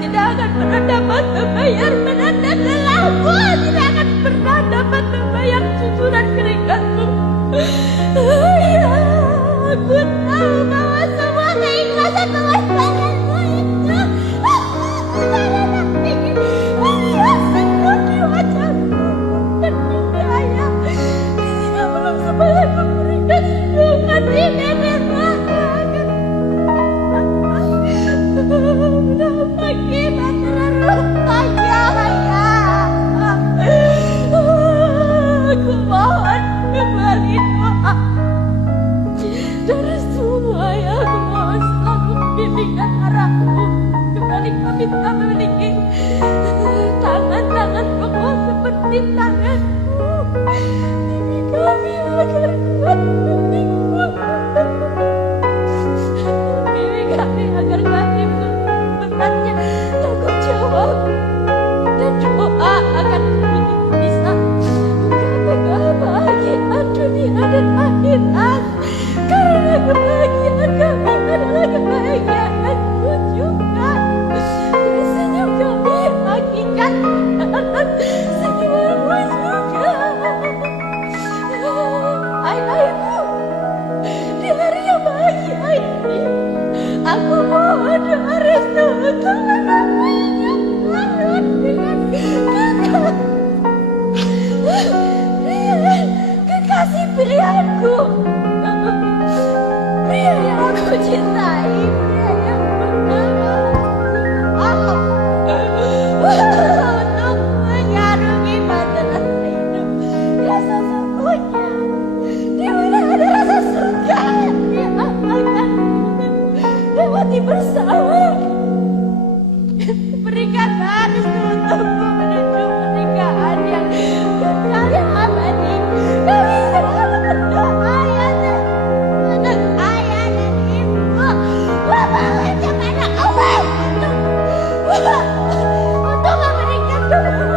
tidak akan pernah dapat membayar menanda lelahku, tidak akan pernah dapat membayar susu dan keringatmu. Ya, aku tahu bahwa semua keikhlasan pengorbananmu itu adalah ingin melihat di wajahmu. Dan ini ayah, dia belum sempat memberikan senyuman ini berbahagia. Kenapa kita terlupakan ayah? Aku mohon kembali doa dari semua yang aku mohon selalu bimbingkan arahku. Kembali kami tak memiliki tangan-tangan kokoh seperti tanganmu. Bimbing kami agar kuat memikul. Bimbing kami agar kami beratnya tanggung jawab dan doa akan kami bisa menggapai kebahagiaan dunia dan akhirat. Karena kebahagiaan kami adalah kebahagiaanmu juga. Dan senyum kami hakikat senyummu juga. Ayahku, di hari yang bahagia ini, aku mohon doa restu untuk menemui Harun dengan kekasih pilihanku, pria yang aku cintai, pria yang bernama untuk mengarungi batas hidup yang sesungguhnya, di mana ada rasa suka yang akan lewati bersama. Berikanlah restu untukku menuju pernikahan yang kekal yang abadi. Kami selalu berdoa ya untuk ayah dan ibu. Memohon kepada Allah untuk memberikan kemudahan